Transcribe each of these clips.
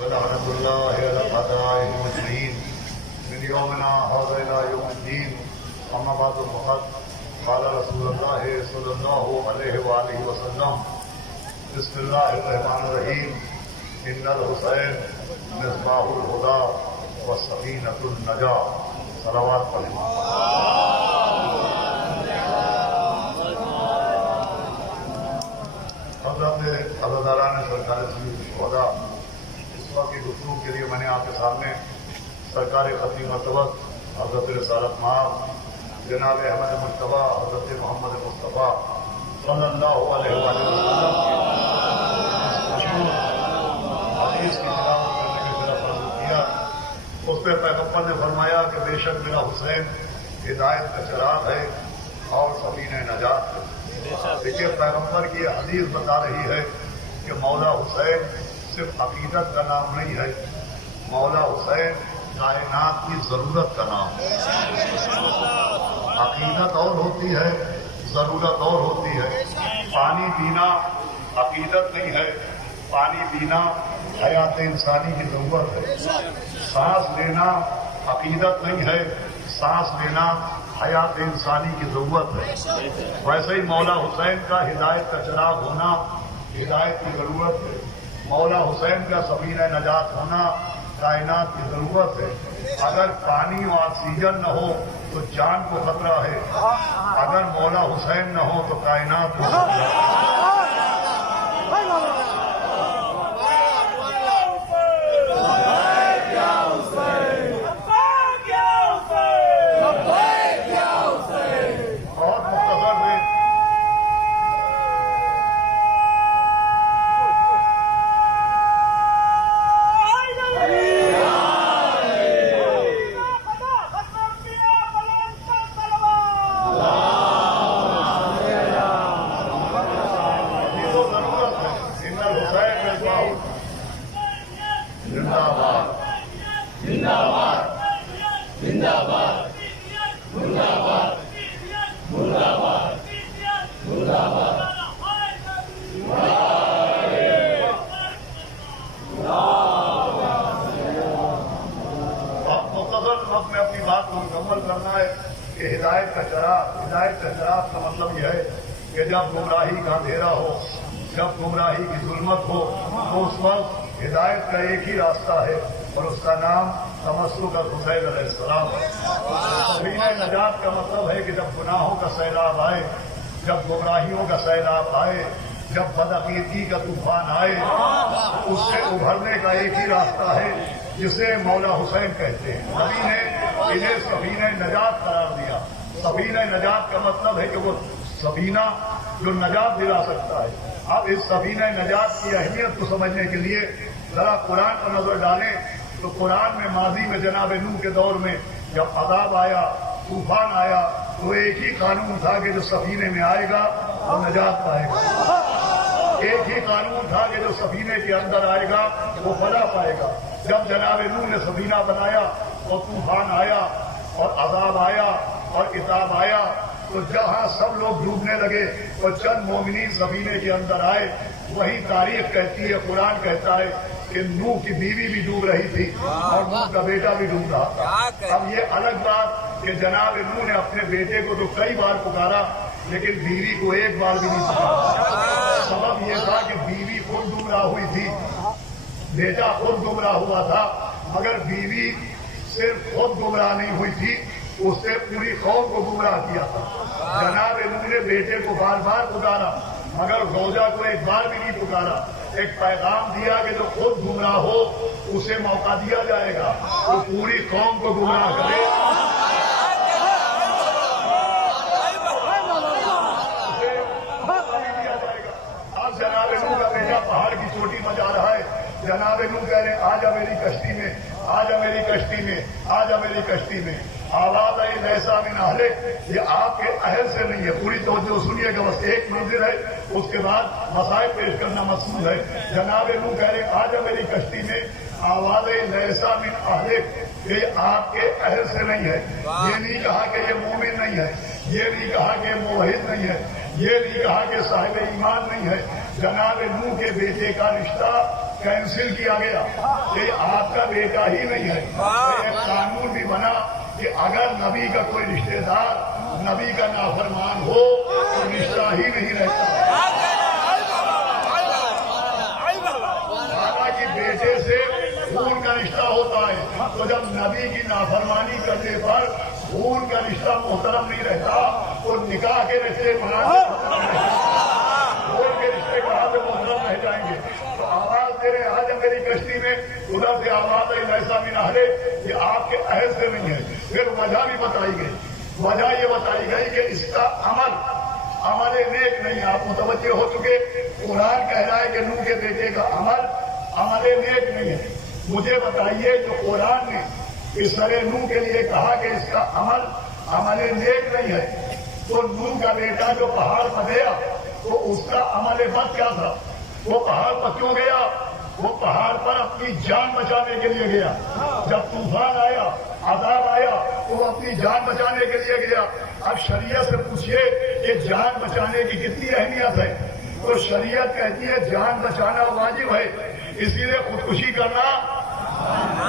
ولعنة الله على الأعداء المجرمين من يومنا هذا إلى يوم الدين. أما بعد فقد قال رسول الله صلى الله عليه وآله وسلم بسم الله الرحمن الرحيم إن الحسين مصباح الهدى وسفينة النجاة. صلوات پڑھیں. حضرت عزاداران سرکار سید شہداء، اس وقت کی گفتگو کے لیے میں نے آپ کے سامنے سرکار خطیب مرتبہ حضرت رسالت مآب جناب احمد مجتبی حضرت محمد مصطفیٰ صلی اللہ علیہ وآلہ وسلم کی حدیث کی تلاوت کرنے کی طرف رجوع کیا. اس پہ پیغمبر نے فرمایا کہ بے شک میرا حسین ہدایت کا چراغ ہے اور سفینہ نجات ہے. دیکھیے پیغمبر کی یہ حدیث بتا رہی ہے کہ مولا حسین صرف عقیدت کا نام نہیں ہے، مولا حسین کائنات کی ضرورت کا نام ہے. عقیدت اور ہوتی ہے، ضرورت اور ہوتی ہے. پانی پینا عقیدت نہیں ہے، پانی پینا حیات انسانی کی ضرورت ہے. سانس لینا عقیدت نہیں ہے، سانس لینا حیات انسانی کی ضرورت ہے. ویسے ہی مولا حسین کا ہدایت کا چراغ ہونا ہدایت کی ضرورت ہے. مولا حسین کا سفینہ نجات ہونا کائنات کی ضرورت ہے. اگر پانی و آکسیجن نہ ہو تو جان کو خطرہ ہے، اگر مولا حسین نہ ہو تو کائنات کو خطرہ ہے. ہدایت کا چراغ کا مطلب یہ ہے کہ جب گمراہی کا اندھیرا ہو، جب گمراہی کی ظلمت ہو، تو اس وقت ہدایت کا ایک ہی راستہ ہے اور اس کا نام تمسک حسین علیہ السلام ہے. سفینہ نجات کا مطلب ہے کہ جب گناہوں کا سیلاب آئے، جب گمراہیوں کا سیلاب آئے، جب بدعقیدگی کا طوفان آئے، اس سے ابھرنے کا ایک ہی راستہ ہے جسے مولا حسین کہتے ہیں. نبی نے انہیں سفینہ نجات قرار دیا. سفینہ نجات کا مطلب ہے کہ وہ سفینہ جو نجات دلا سکتا ہے. اب اس سفینہ نجات کی اہمیت کو سمجھنے کے لیے ذرا قرآن پر نظر ڈالیں تو قرآن میں ماضی میں جناب نوح کے دور میں جب عذاب آیا، طوفان آیا، تو ایک ہی قانون تھا کہ جو سفینے میں آئے گا وہ نجات پائے گا. ایک ہی قانون تھا کہ جو سفینے کے اندر آئے گا وہ فلاح پائے گا. جب جناب نوح نے سفینہ بنایا اور طوفان آیا اور عذاب آیا اور عذاب آیا، تو جہاں سب لوگ ڈوبنے لگے اور چند مومنین سفینے کے اندر آئے. وہی تاریخ کہتی ہے، قرآن کہتا ہے کہ نوح کی بیوی بھی ڈوب رہی تھی اور نوح کا بیٹا بھی ڈوب رہا تھا. اب یہ الگ بات کہ جناب نوح نے اپنے بیٹے کو تو کئی بار پکارا لیکن بیوی کو ایک بار بھی نہیں پکارا. سبب یہ تھا کہ بیوی خود گمراہ ہوئی تھی، بیٹا خود گمراہ ہوا تھا، مگر بیوی صرف خود گمراہ نہیں ہوئی تھی، اس نے پوری قوم کو گمراہ کیا تھا. جناب نوح نے بیٹے کو بار بار پکارا مگر زوجہ کو ایک بار بھی نہیں پکارا. ایک پیغام دیا کہ جو خود گمراہ ہو اسے موقع دیا جائے گا، وہ پوری قوم کو گمراہ کرے. اب جناب نوح کا بیٹا پہاڑ کی چوٹی پر جا رہا ہے. جناب نوح کہہ رہے آجا میری کشتی میں، آجا میری کشتی میں، آجا میری کشتی میں. آواز آئی لیسا من اہلک، یہ آپ کے اہل سے نہیں ہے. پوری توجہ سنیے گا، بس ایک منظر ہے، اس کے بعد مسائل پیش کرنا مقصود ہے. جناب نوح کہہ رہے آجا میری کشتی میں. آواز آئی لیسا من اہلک، یہ آپ کے اہل سے نہیں ہے. یہ نہیں کہا کہ یہ مومن نہیں ہے، یہ نہیں کہا کہ یہ موحد نہیں ہے، یہ نہیں کہا کہ صاحب ایمان نہیں ہے. جناب نوح کے بیٹے کا رشتہ कैंसिल किया गया, ये आपका बेटा ही नहीं है। एक कानून भी बना कि अगर नबी का कोई रिश्तेदार नबी का नाफरमान हो तो रिश्ता ही नहीं रहता। हालांकि बेटे से खून का रिश्ता होता है, तो जब नबी की नाफरमानी करने पर खून का रिश्ता मोहतरम नहीं रहता तो निकाह के रिश्ते खून के रिश्ते कहाँ से मोहतरम रह जाएंगे। तो आवाज दे रहे आज मेरी कश्ती में उधर से आवाज आई ऐसा भी नहरे ये आपके अहद से नहीं है। फिर वजह भी बताई गई, वजह ये बताई गई कि इसका अमल नेक नहीं। आप मुतवज्जे हो चुके, कुरान कह रहा है कि नूह के बेटे का अमल नेक नहीं है। मुझे बताइए जो कुरान ने इस तरह नूह के लिए कहा कि इसका अमल नेक नहीं है, तो नूह का बेटा जो पहाड़ पर गया तो उसका अमल बद क्या था? वो पहाड़ पर क्यों गया? वो पहाड़ पर अपनी जान बचाने के लिए गया। जब तूफान आया, अजाब आया, तो वो अपनी जान बचाने के लिए गया। अब शरीयत से पूछिए कि जान बचाने की कितनी अहमियत है, तो शरीयत कहती है जान बचाना वाजिब है, इसीलिए खुदकुशी करना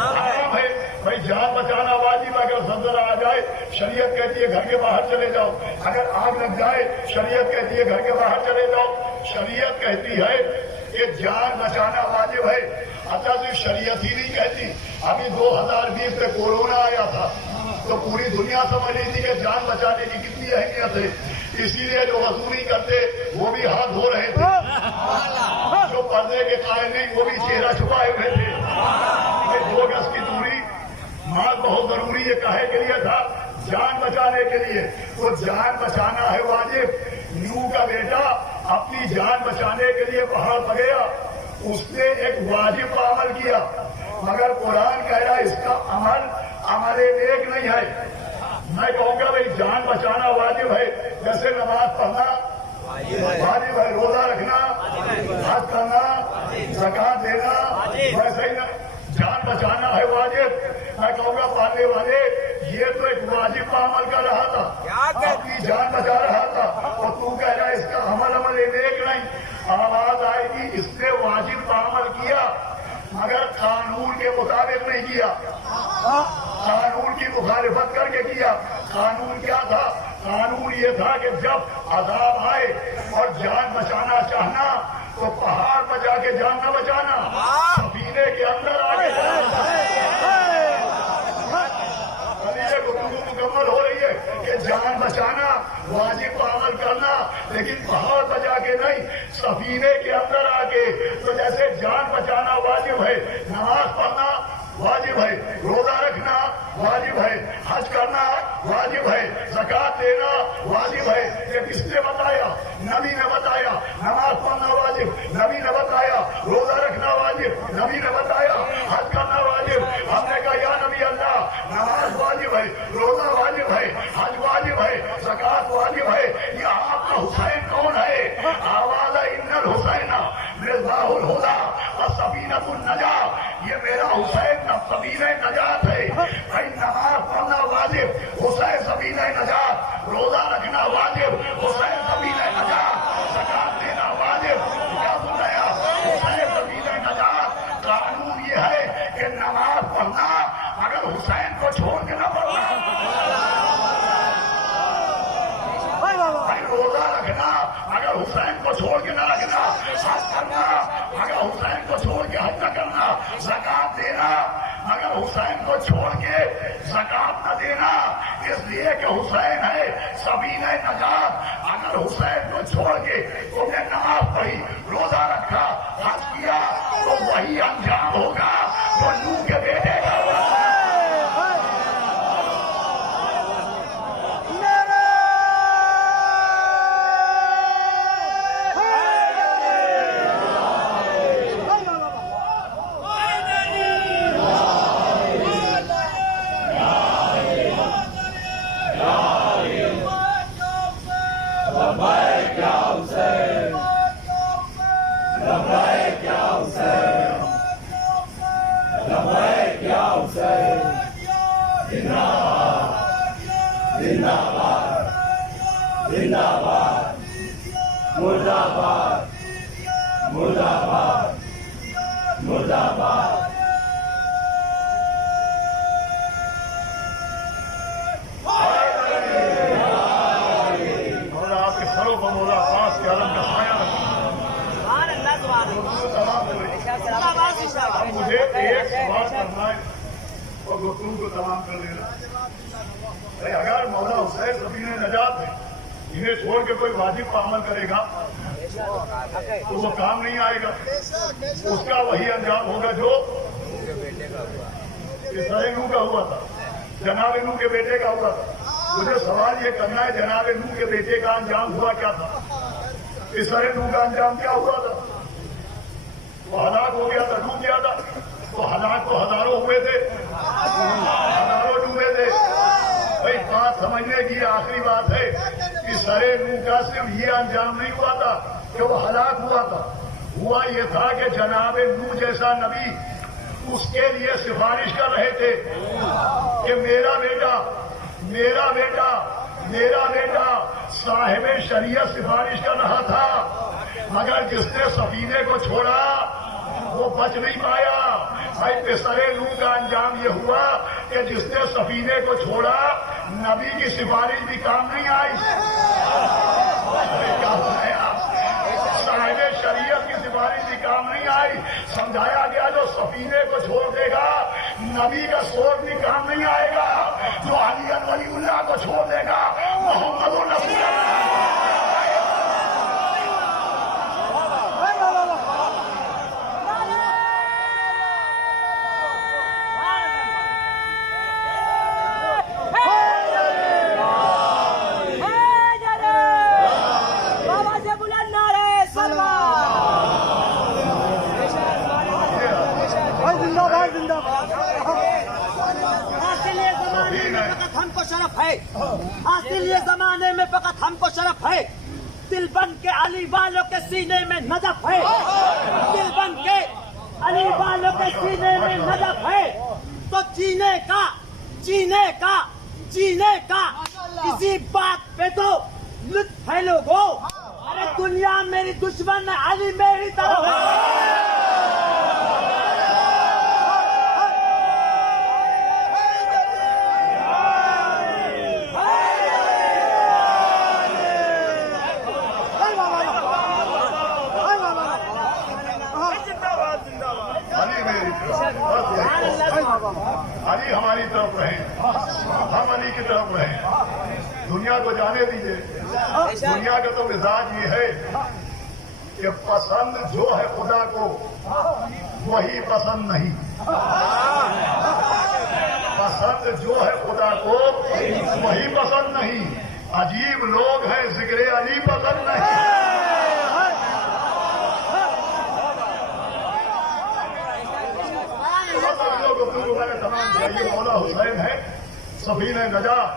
हराम है। भाई जान बचाना वाजिब, अगर जल्जला आ जाए शरीयत कहती है घर के बाहर चले जाओ, अगर आग लग जाए शरीयत कहती है घर के बाहर चले जाओ। शरीयत कहती है कि जान बचाना वाजिब है। अच्छा सिर्फ शरीयत ही नहीं कहती, अभी 2020 में कोरोना आया था तो पूरी दुनिया समझ रही थी कि जान बचाने की कितनी अहमियत है, इसीलिए जो वसूली करते वो भी हाथ धो रहे थे, जो पर्दे के कायल नहीं वो भी चेहरा छुपाए हुए थे। 2 गज की दूरी मास्क बहुत जरूरी है, काहे के लिए था? जान बचाने के लिए। तो जान बचाना है वाजिब। नूह का बेटा अपनी जान बचाने के लिए पहाड़ पर गया, उसने एक वाजिब का अमल किया, मगर कुरान कह रहा है इसका अमल नेक नहीं है। मैं कहूँगा भाई जान बचाना वाजिब है, जैसे नमाज पढ़ना वाजिब है, रोजा रखना, हज करना, ज़कात देना, वैसे ही जान बचाना है वाजिब। मैं कहूँगा पालने वाले ये तो एक वाजिब का अमल कर रहा था, अपनी जान बचा रहा था, और तू कह रहा है इसका अमल नेक नहीं। आवाज आएगी इसने वाजिब का अमल किया मगर कानून के मुताबिक नहीं किया, कानून की मुखालिफत करके किया। कानून क्या था? कानून ये था कि जब अजाब आए और जान बचाना चाहना तो पहाड़ पर जाके जान न बचाना, सफीने के अंदर आके मुकम्मल हो रही है कि जान बचाना वाजिब का अमल करना, लेकिन पहाड़ पर जाके नहीं, सफीने के अंदर आके। तो जैसे जान बचाना वाजिब है, नमाज पढ़ना वाजिब है, रोजा रखना वाजिब है, हज करना वाजिब है, ज़कात देना वाजिब है। ये किसने बताया? नबी ने बताया। नमाज पढ़ना वाजिब, नबी ने बताया। रोजा रखना वाजिब, नबी ने बताया। हज करना वाजिब, हमने कहा या नबी अल्लाह नमाज वाजिब है, रोजा वाजिब है, हज वाजिब है, ज़कात वाजिब है। ये आपका हुसैन कौन है? आवाज़ इन्नल हुसैना मिज़बाहुल हुदा व सफीनतुन नजा, ये मेरा हुसैन सफीने नजात है। भाई नमाज पढ़ना वाजिब, हुसैन सफीने नजात, रोजा रखना वाजिब, हुसैन सफीने नजात, ज़कात देना वाजिब, क्या सुन रहे हैं? हुसैन सफीने नजात। कानून ये है कि नमाज पढ़ना अगर हुसैन को छोड़ के न पढ़ना, भाई रोजा रखना अगर हुसैन को छोड़ के न रखना, हज करना अगर हुसैन को छोड़ के हज न करना, ज़कात देना अगर हुसैन को छोड़ के ज़कात न देना, इसलिए कि हुसैन है सबीने नजात। अगर हुसैन को छोड़ के तुमने नमाज पढ़ी, रोजा रखा, हज किया, तो वही अंजाम होगा जो नूह के बेटे का। مولا آپ کے سروں پر مولا خاص کے عالم کا سایہ رکھے. اب مجھے ایک سوال کرنا ہے اور گفتگو کو تمام کر دینا. اگر مولا حسین سفینہ نجات ہے انہیں چھوڑ کے کوئی واجب پر عمل کرے گا تو وہ کام نہیں آئے گا. اس کا وہی انجام ہوگا جو اسرائیل نوح کا ہوا تھا, جناب نوح کے بیٹے کا ہوا تھا. مجھے سوال یہ کرنا ہے جناب نوح کے بیٹے کا انجام ہوا کیا تھا؟ اسرائیل نوح کا انجام کیا ہوا تھا؟ وہ ہلاک ہو گیا تھا, ڈوب گیا تھا. تو ہلاک تو ہزاروں ہوئے تھے, ہزاروں ڈوبے تھے. بھائی بات سمجھنے کی آخری بات ہے کہ سرے نوح کا صرف یہ انجام نہیں ہوا تھا کہ وہ ہلاک ہوا تھا. ہوا یہ تھا کہ جناب نوح جیسا نبی اس کے لیے سفارش کر رہے تھے کہ میرا بیٹا صاحب شریعت سفارش کر رہا تھا, مگر جس نے سفینے کو چھوڑا وہ بچ نہیں پایا. بھائی پسرے نوح کا انجام یہ ہوا کہ جس نے سفینے کو چھوڑا نبی کی سفارش بھی کام نہیں آئی. صاحب شریعت کی سفارش بھی کام نہیں آئی. سمجھایا گیا جو سفینے کو چھوڑ دے گا نبی کا سوٹ بھی کام نہیں آئے گا. جو علی ولی اللہ کو چھوڑ دے گا محمد رسول اللہ. حاصل یہ زمانے میں فقط ہم کو شرف ہے, دل بن کے علی والوں کے سینے میں نجف ہے. دل بن کے علی والوں کے سینے میں نجف ہے. تو جینے کا کسی بات پہ تو لطف ہے لوگوں. ارے دنیا میری دشمن ہے, علی میری طرف ہے. علی ہماری طرف رہیں, ہم علی کی طرف رہیں. دنیا کو جانے دیجیے. دنیا کا تو مزاج یہ ہے کہ پسند جو ہے خدا کو وہی پسند نہیں. پسند جو ہے خدا کو وہی پسند نہیں. عجیب لوگ ہیں ذکر علی پسند نہیں. تمام مولا حسین ہے سفینہ نجات.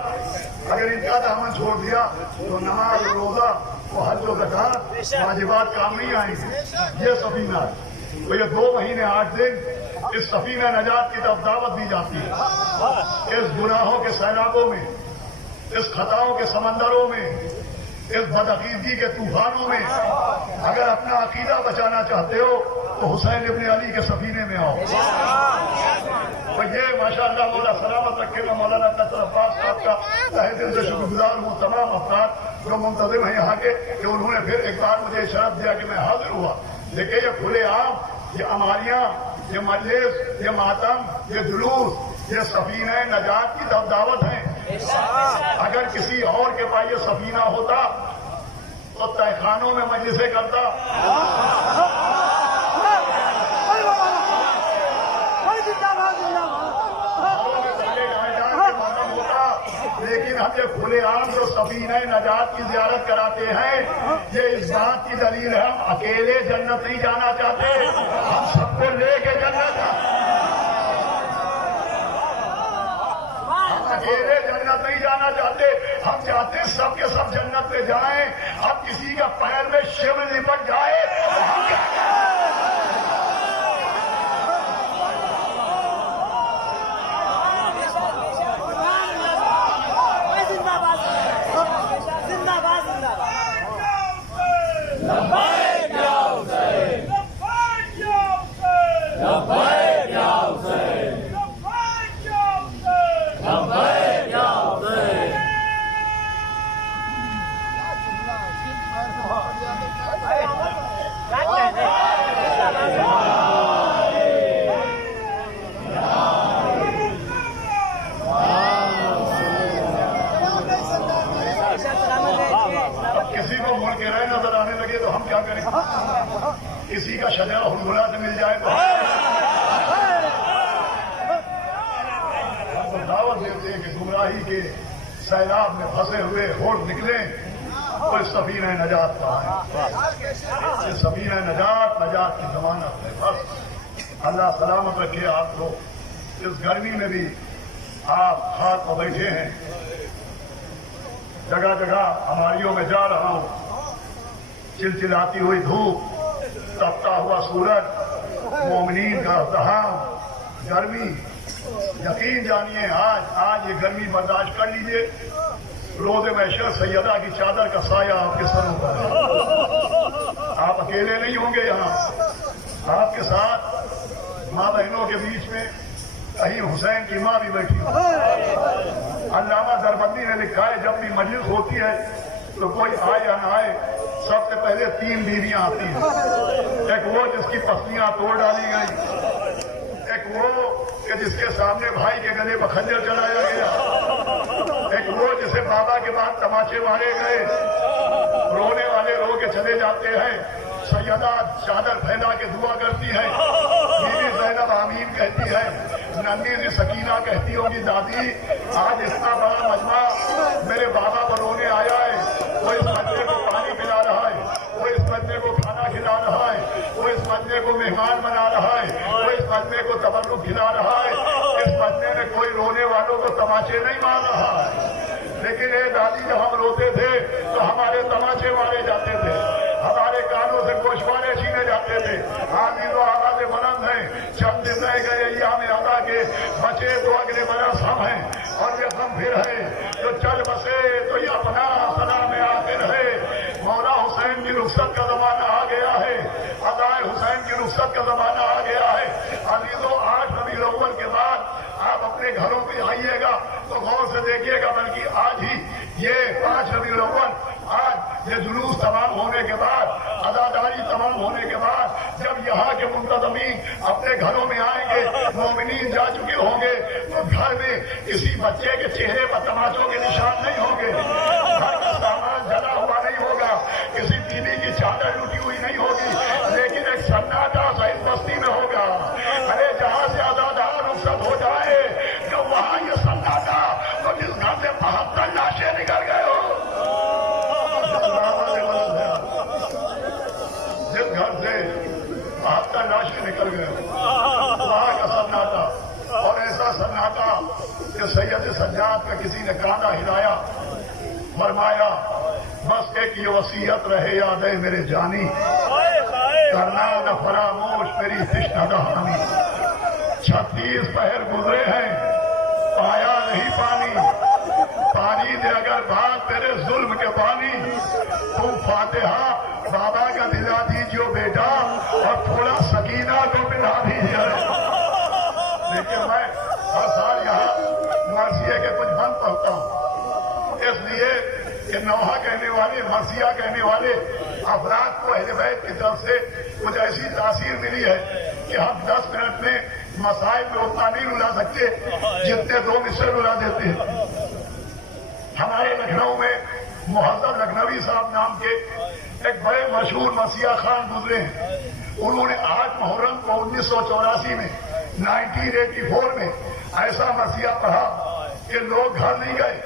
اگر ان کا دامن چھوڑ دیا تو نماز روزہ اور حج و زکات واجبات کام نہیں آئیں گے. یہ سفینہ ہے. تو یہ 2 مہینے 8 دن اس سفینہ نجات کی طرف دعوت دی جاتی ہے. اس گناہوں کے سیلابوں میں, اس خطاؤں کے سمندروں میں, اس بدعقیدگی کے طوفانوں میں اگر اپنا عقیدہ بچانا چاہتے ہو تو حسین ابن علی کے سفینے میں آؤ. تو یہ ماشاءاللہ مولا سلامت رکھے. میں مولانا قطر عباس صاحب کا تہہ دل سے شکر گزار ہوں. تمام افراد جو منتظم ہیں یہاں کے کہ انہوں نے پھر ایک بار مجھے اشارت دیا کہ میں حاضر ہوا. دیکھیے یہ کھلے عام, یہ اماریاں, یہ مجلس, یہ ماتم, یہ جلوس, یہ سفینہ نجات کی دعوت ہیں. اگر کسی اور کے پاس یہ سفینہ ہوتا تو تہ خانوں میں مجلسیں کرتا. لیکن ہم یہ کھلے عام جو سفینہ نجات کی زیارت کراتے ہیں یہ اس بات کی دلیل ہے ہم اکیلے جنت نہیں جانا چاہتے, ہم سب کو لے کے جنت. ہم اکیلے جنت نہیں جانا چاہتے, ہم چاہتے سب کے سب جنت میں جائیں. اب کسی کا پیر میں شیو لپٹ جائے तबाही के सैलाब में फंसे हुए होड़ निकले तो इस सफीना नजात कहाँ है? ये सफीना नजात की जमानत है। बस अल्लाह सलामत रखे आपको। इस गर्मी में भी आप खाट पर बैठे हैं। जगह जगह हमारियों में जा रहा हूं, चिलचिलाती हुई धूप, तपता हुआ सूरज, मोमिनीन का अज़्दहाम, गर्मी। यकीन जानिए आज ये गर्मी बर्दाश्त कर लीजिए, रोज़े महशर सैयदा की चादर का साया आपके सरों पर है। आप अकेले नहीं होंगे यहाँ, आपके साथ माँ बहनों के बीच में कहीं हुसैन की माँ भी बैठी है। अल्लामा दरबंदी ने लिखा है, जब भी मजलिस होती है तो कोई आए या ना आए, सबसे पहले 3 बीवियां आती हैं। एक वो जिसकी पसलियां तोड़ डाली गई, एक वो कि जिसके सामने भाई के गले पर खंजर चलाया गया, एक वो जिसे बाबा के बाद तमाचे मारे गए। रोने वाले रो के चले जाते हैं, सैयदा चादर फैला के दुआ करती है, बीवी ज़ैनब आमीन कहती है, नन्ही सी सकीना कहती होगी, दादी आज इतना बड़ा मजमा मेरे बाबा को रोने आया है। वो इस बच्चे को पानी पिला रहा है, वो इस बच्चे को खाना खिला रहा है, वो इस बच्चे को मेहमान बना रहा है, वो इस बच्चे को तबर्रुक खिला रहा है। इस बच्चे में कोई रोने वालों को तमाचे नहीं मार रहा है। लेकिन ये दादी जब हम रोते थे तो हमारे तमाचे मारे जाते थे, हमारे कानों से गोशवारे छीने जाते थे। आमीन तो आवाज़ें बुलंद हैं, चंद दिन रह गए अय्याम अदा के, बचे तो अगले बरस हम हैं और ये हम फिर है जो चल बसे तो ये अपना सलाम आखिर है। मौला हुसैन की रुखसत का जमाना आ गया है, अदाए हुसैन की रुखसत का जमाना आ गया है। अजीजों 8 रबीउल अव्वल के बाद आप अपने घरों पे आइएगा तो गौर से देखिएगा, बल्कि आज ही ये 5 रबीउल अव्वल, आज ये जुलूस तमाम होने के बाद, अदादारी तमाम होने के बाद, जब यहाँ के मुंतज़मीन अपने घरों में आएंगे, मोमिनीन जा चुके होंगे, तो घर में किसी बच्चे के चेहरे पर तमाचों के निशान नहीं होंगे, घर का सामान जला हुआ नहीं होगा, किसी बीवी की चादर लुटी हुई नहीं होगी, लेकिन एक सन्नाटा सा इस बस्ती में होगा। अरे जहाँ से आजादार रुखसत हो जाए, तो वहाँ ये सन्नाटा, तो जिस घर से 72 लाशें निकल गए हो, जिस घर से 72 लाशें निकल गए, वहाँ का सन्नाटा। और ऐसा सन्नाटा कि सैयद सज्जाद का किसी ने काना हिलाया, फरमाया बस एक ये वसीयत रहे याद है मेरे जानी, करना न फरामोश मेरी तिश्ना कहानी। 36 पहर गुजरे हैं, पाया नहीं पानी दे अगर बात तेरे जुल्म के पानी, तुम फातिहा बाबा का दिला दीजिए बेटा और थोड़ा सकीना को पिला दीजिए। लेकिन मैं हर साल यहाँ मरसिया के कुछ बंद पढ़ता हूँ, इसलिए कि नौहा कहने वाले, मरसिया कहने वाले अफराद को अहले बैत की तरफ से कुछ ऐसी तासीर मिली है कि हम 10 मिनट में मसाइल में उतना नहीं रुला सकते जितने 2 मिसर रुला देते हैं। हमारे लखनऊ में मुहज्जब लखनवी साहब नाम के एक बड़े मशहूर मसीहा खान गुजरे हैं। उन्होंने 8 मुहर्रम को 1984 में 1984 में ऐसा मसीहा पढ़ा कि लोग घर नहीं गए,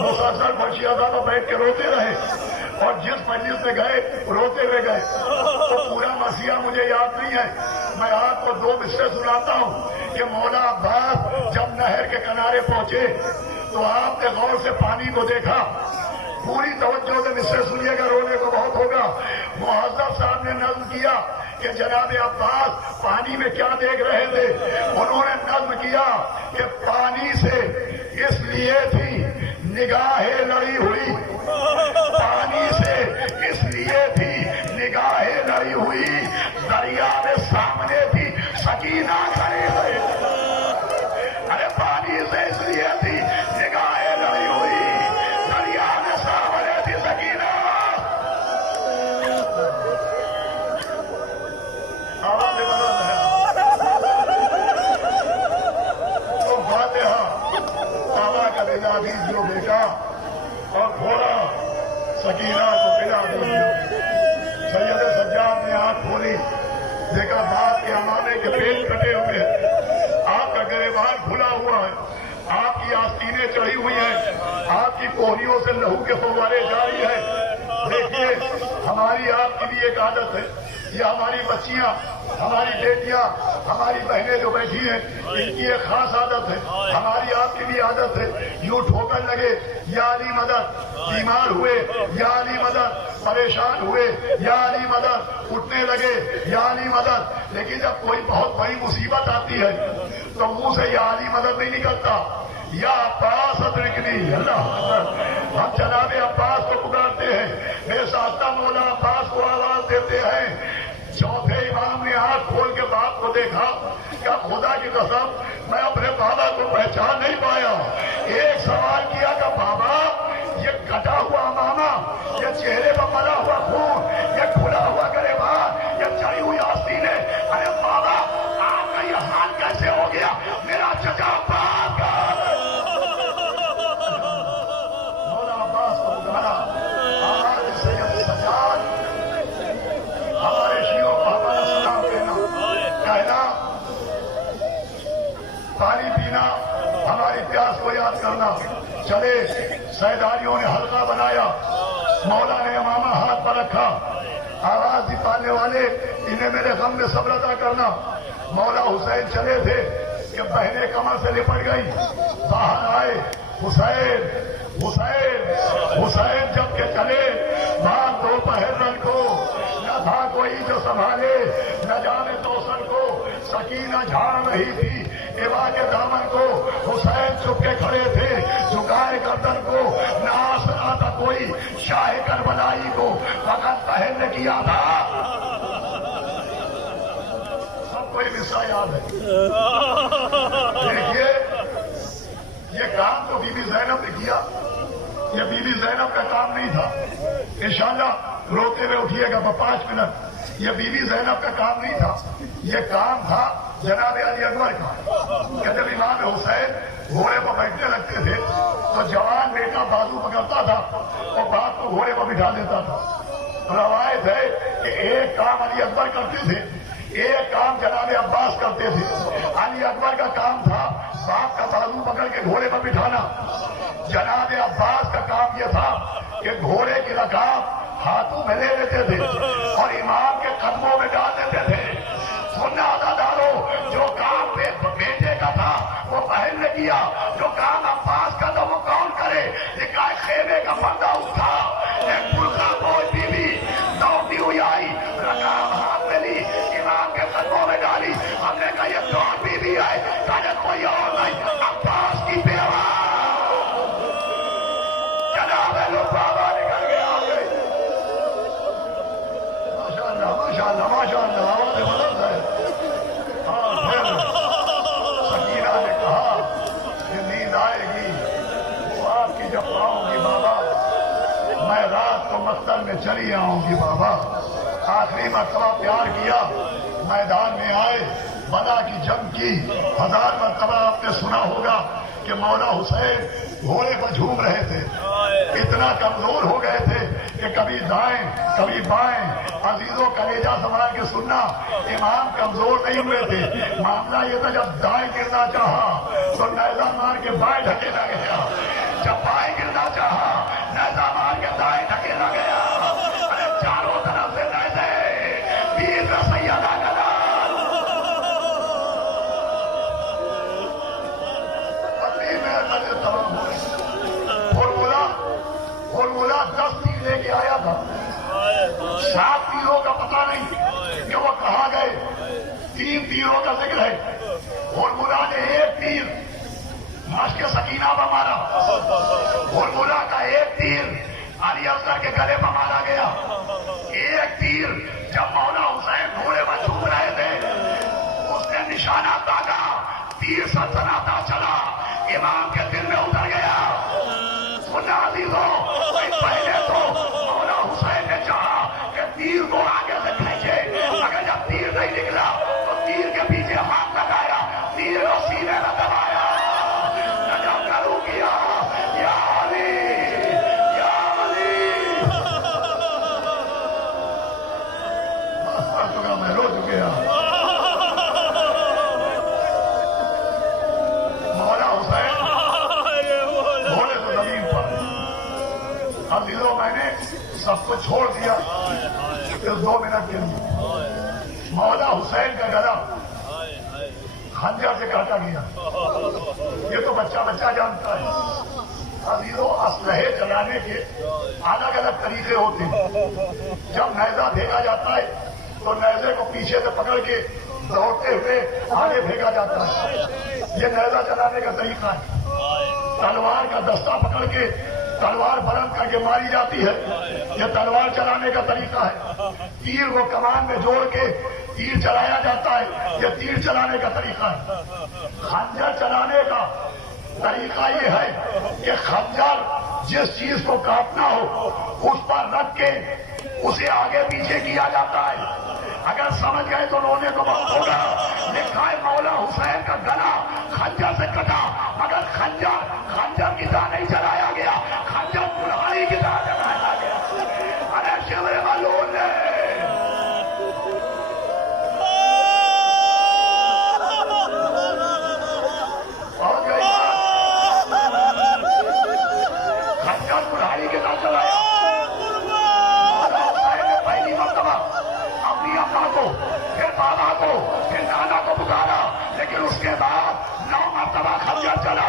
मुसलसल बशियाज़ादा बैठ के रोते रहे, और जिस मजलिस में गए रोते हुए गए। तो पूरा मसीहा मुझे याद नहीं है, मैं आपको 2 मिसरे सुनाता हूँ कि मौला अब्बास जब नहर के किनारे पहुंचे तो आपने गौर से पानी को देखा। पूरी तवज्जो से मिसरे सुनिएगा, रोने को बहुत होगा। मुहज्जब साहब ने नज़्म किया कि जनाब अब्बास पानी में क्या देख रहे थे। उन्होंने नज़्म किया कि पानी से इसलिए थी निगाहें लड़ी हुई, पानी से इसलिए थी निगाहें लड़ी हुई, दरिया में सामने थी सकीना खड़ी हुई। अरे पानी से इसलिए थी निगाहें लड़ी हुई, दरिया में सामने थी सकीना। आवाज़ बुलंद है तो फातिहा बाबा का दिला दीजिए बेटा और थोड़ा सकीना को पिला दीजिए। सैयद सज्जाद ने आंख खोली, देखा बाप के अमाने के पेट कटे हुए हैं, आपका गिरेबान खुला हुआ है, आपकी आस्तीनें चढ़ी हुई डोरियों से लहू के फव्वारे जारी है। देखिए, हमारी आपकी भी एक आदत है, ये हमारी बच्चियां, हमारी बेटियां, हमारी बहनें जो बैठी हैं, इनकी एक खास आदत है, हमारी आपकी भी आदत है। यूं ठोकर लगे, या अली मदद, बीमार हुए, या अली मदद, परेशान हुए, या अली मदद, उठने लगे, या अली मदद। लेकिन जब कोई बहुत बड़ी मुसीबत आती है तो मुंह से या अली मदद नहीं निकलता, या अब्बास अदरिकनी, अल्लाह अकबर। हम जनाबे अब्बास को पुकारते हैं, मेरे साथ मौला अब्बास को आवाज देते हैं। चौथे इमाम ने आंख खोल के बाप को देखा, क्या खुदा की कसम मैं अपने बाबा को पहचान नहीं पाया। एक सवाल किया कि बाबा, ये कटा हुआ मामा, ये चेहरे पर मरा हुआ खून, ये खुला हुआ गरेबान, ये चढ़ी हुई आस्तीनें, अरे बाबा आपका ये हाल कैसे हो गया? मेरा चचा अब्बास का। मौला अब्बास को पुकारा, आज सैयद सजाद, हमारे शियों को हमारा सलाम कहना, पानी पीना, हमारी प्यास को याद करना। चले, सहदारियों ने हल्का बनाया, मौला ने इमामा हाथ पर रखा, आवाज निकालने वाले, इन्हें मेरे गम में सब्र अता करना। मौला हुसैन चले थे कि बहनें कमर से लिपट गई, बाहर आए, हुसैन हुसैन हुसैन जब के चले, वहां दोपहर रन को न था कोई जो संभाले, न जाने दोसन को सकीना झाड़ रही थी एवा के दामन को। हुसैन चुप के खड़े थे, झुकाए गर्दन को, न आसरा था कोई शाह करबलाई को, फकत पहन ने किया था। सबको ये किस्सा याद है। देखिए, ये काम तो बीबी ज़ैनब ने किया, ये बीबी ज़ैनब का काम नहीं था। इंशाअल्लाह रोते हुए उठिएगा 5 मिनट। ये बीबी ज़ैनब का काम नहीं था, ये काम था जनाब अली अकबर का। कि जब इमाम हुसैन घोड़े पर बैठने लगते थे तो जवान बेटा बाजू पकड़ता था और बाप को घोड़े पर बिठा देता था। रवायत है कि एक काम अली अकबर करते थे, एक काम जनाब अब्बास करते थे। अली अकबर का काम था बाप का बाजू पकड़ के घोड़े पर बिठाना। जनाब अब्बास का काम यह था कि घोड़े की रकाब हाथों में ले लेते थे और इमाम के कदमों में डाल देते थे। सुनना अदादारो, जो काम बेटे का था वो बहन ने किया, जो काम अब्बास का था वो कौन करे? लिखा है खेमे का पर्दा उठा, एक बुर्का बोझ बीवी दौड़ती हुई आई, रकाब हाथ में ली, इमाम के कदमों में डाली। हमने कहा ये कौन बीवी है? कहा कोई और नहीं, अब्बास की बेवा। जनाब बाबा निकल गया। माशाअल्लाह माशाअल्लाह माशाअल्लाह, आवाज़ बुलंद है। हाँ, फिर सकीना ने कहा कि नींद आएगी वो आपकी जब आऊंगी बाबा, मैं रात को मस्तर में चली आऊंगी बाबा। आखिरी मरतबा प्यार किया, मैदान में आए, बदा की जंग की। 1000 मरतबा आपने सुना होगा कि मौला हुसैन घोड़े पर झूम रहे थे, इतना कमजोर हो गए थे कि कभी दाएं कभी बाएं। अजीजों कलेजा संभाल के सुनना, इमाम कमजोर नहीं हुए थे। मामला ये था जब दाएं गिरना चाहा तो नैजा मार के बाएं ढकेला गया, जब बाएं गिरना चाहा नैजा मार के दाएं ढकेला गया। अरे चारों तरफ से नैजे, वीर सैयदा का फॉर्मूला 10 तीर लेके आया था, 7 तीरों का पता नहीं कि वो कहाँ गए। 3 तीरों का जिक्र है। फॉर्मूला ने 1 तीर मश्क सकीना पर मारा, फॉर्मूला का 1 तीर अली असगर के गले पर मारा गया। 1 तीर जब मौला हुसैन घोड़े पर झूम रहे थे उसने निशाना दागा, तीर सनसनाता चला, इमाम के दिल में उतर गया। सुनना अजीजों, पहले तो मौला हुसैन ने चाहा कि तीर को आगे से खींचे, मगर जब तीर नहीं निकला तो तीर के पीछे हाथ लगाया, तीर को सीने में दबाया, नजम करू किया, या अली, या अली। बस चुका, मैं रो चुके। मौला हुसैन को छोड़ दिया सिर्फ 2 मिनट के लिए। मौला हुसैन का गला खंजर से काटा गया। ये तो बच्चा बच्चा जानता है। अजीजों, असलहे चलाने के अलग अलग तरीके होते हैं। जब नेज़ा फेंका जाता है तो नेज़े को पीछे से पकड़ के दौड़ते हुए आगे फेंका जाता है। ये नेज़ा चलाने का तरीका है। तलवार का दस्ता पकड़ के तलवार बुलंद करके मारी जाती है। यह तलवार चलाने का तरीका है। तीर को कमान में जोड़ के तीर चलाया जाता है। यह तीर चलाने का तरीका है। खंजर चलाने का तरीका ये है कि खंजर जिस चीज को काटना हो उस पर रख के उसे आगे पीछे किया जाता है। अगर समझ गए तो रोने को वक्त होगा। लिखा है मौला हुसैन का गला खंजर से कटा, मगर खंजर की तरह नहीं चलाया गया, खंजर कुल्हाड़ी की तरह चलाया गया। अरे शिवरे मालूम है खंजर कुल्हाड़ी की तरह चलाया। मौला हुसैन ने पहली मर्तबा अपनी अम्मा को, फिर बाबा को, फिर नाना को पुकारा, लेकिन उसके बाद 9 मर्तबा खंजर चला।